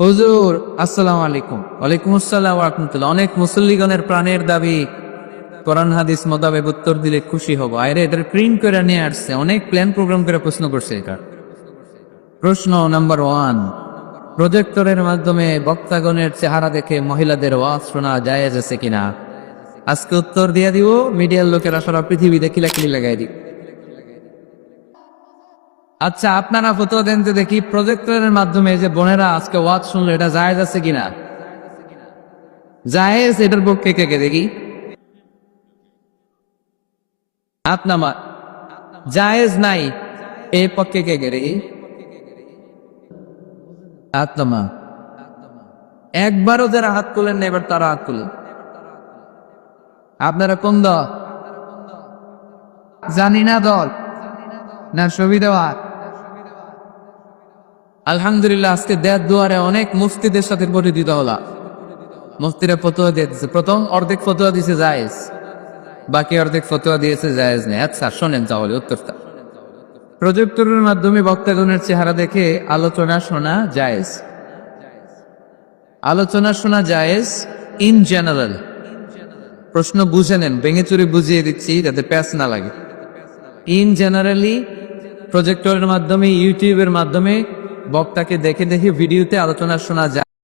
হুজুর আসসালামু আলাইকুম। ওয়ালাইকুম আসসালাম ওয়া রাহমাতুল্লাহ। অনেক মুসল্লিগণের প্রাণের দাবি, কোরআন হাদিস মোতাবেক উত্তর দিলে খুশি হব। আরে এদের প্রিন্ট করে নিয়ে আসছে, অনেক প্ল্যান প্রোগ্রাম করে প্রশ্ন করছে। এটা প্রশ্ন নাম্বার 1, প্রজেক্টরের মাধ্যমে বক্তাগণের চেহারা দেখে মহিলাদের ওয়াজ শোনা জায়েজ আছে কিনা? আজকে উত্তর দিয়ে দিব, মিডিয়ার লোকেরা সারা পৃথিবী দেখিলাকিলি লাগাই দিব। আচ্ছা, আপনারা ফতোয়া দেন তো দেখি, প্রজেক্টরের মাধ্যমে যে বোনেরা আজকে ওয়াজ শুনলো এটা জায়েজ আছে কিনা? জায়েজ, এটার পক্ষে কে কে দেখি হাত নামা। জায়েজ নাই, এই পক্ষে কে কে দেখি হাত নামা। একবারও যারা হাত তুলেন না, এবার তারা হাত তুলেন। আপনারা কোন দল? জানি না দল না সুবিধা। আলহামদুলিল্লাহ, আজকে দেড় দুয়ারে অনেক মুফতিদের সাথে পরিচিত হলা। মুফতিরা ফতোয়া দিয়েছে, প্রথম অর্ধেক ফতোয়া দিয়েছে জায়েজ, বাকি অর্ধেক ফতোয়া দিয়েছে জায়েজ নেই। আচ্ছা শোনেন তাহলে উত্তরটা। প্রজেক্টরের মাধ্যমে বক্তাগণের চেহারা দেখে আলোচনা শোনা জায়েজ। আলোচনা শোনা জায়েজ ইন জেনারেল। প্রশ্ন বুঝে নেন, ভেঙে চুরি বুঝিয়ে দিচ্ছি যাতে প্যাচ না লাগে। ইন জেনারেলি প্রজেক্টরের মাধ্যমে, ইউটিউবের মাধ্যমে বক্তাকে দেখে দেখে ভিডিওতে আলোচনা শোনা যায়।